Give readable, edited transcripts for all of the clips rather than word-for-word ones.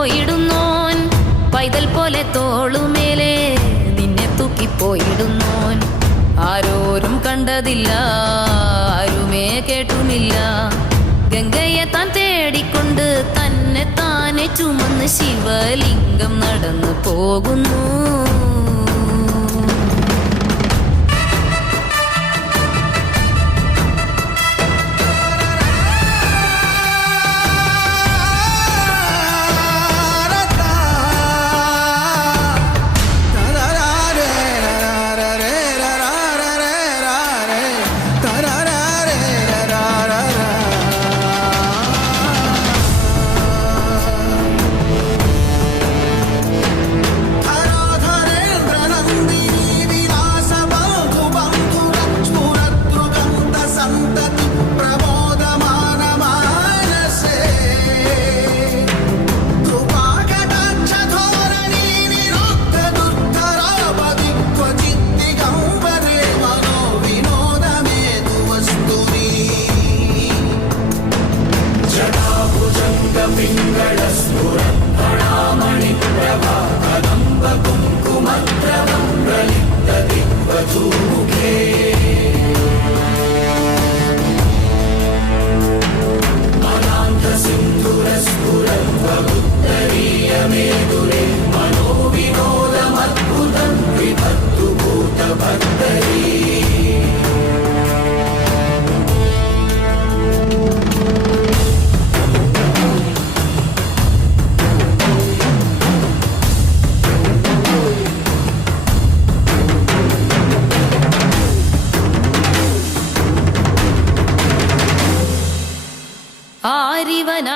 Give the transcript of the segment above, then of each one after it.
തൂക്കിപ്പോയിടുന്നോൻ, പൈതൽ പോലെ തോളുമേലെ നിന്നെ തൂക്കിപ്പോയിടുന്നോൻ. ആരോരും കണ്ടതില്ല, ആരുമേ കേട്ടുമില്ല. ഗംഗയെ താൻ തേടിക്കൊണ്ട് തന്നെ താനെ ചുമന്ന് ശിവലിംഗം നടന്നു പോകുന്നു.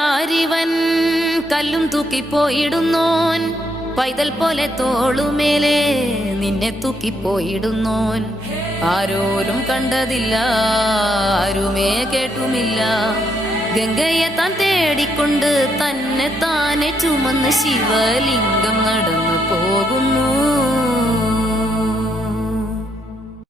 ആരിവൻ കല്ലും തൂക്കിപ്പോയിടുന്നോൻ, പൈതൽ പോലെ തോളുമേലെ നിന്നെ തൂക്കിപ്പോയിടുന്നോൻ. ആരോരും കണ്ടതില്ല, ആരുമേ കേട്ടുമില്ല. ഗംഗയെ താൻ തേടിക്കൊണ്ട് തന്നെ താനെ ചുമന്ന് ശിവലിംഗം നടന്നു പോകുന്നു.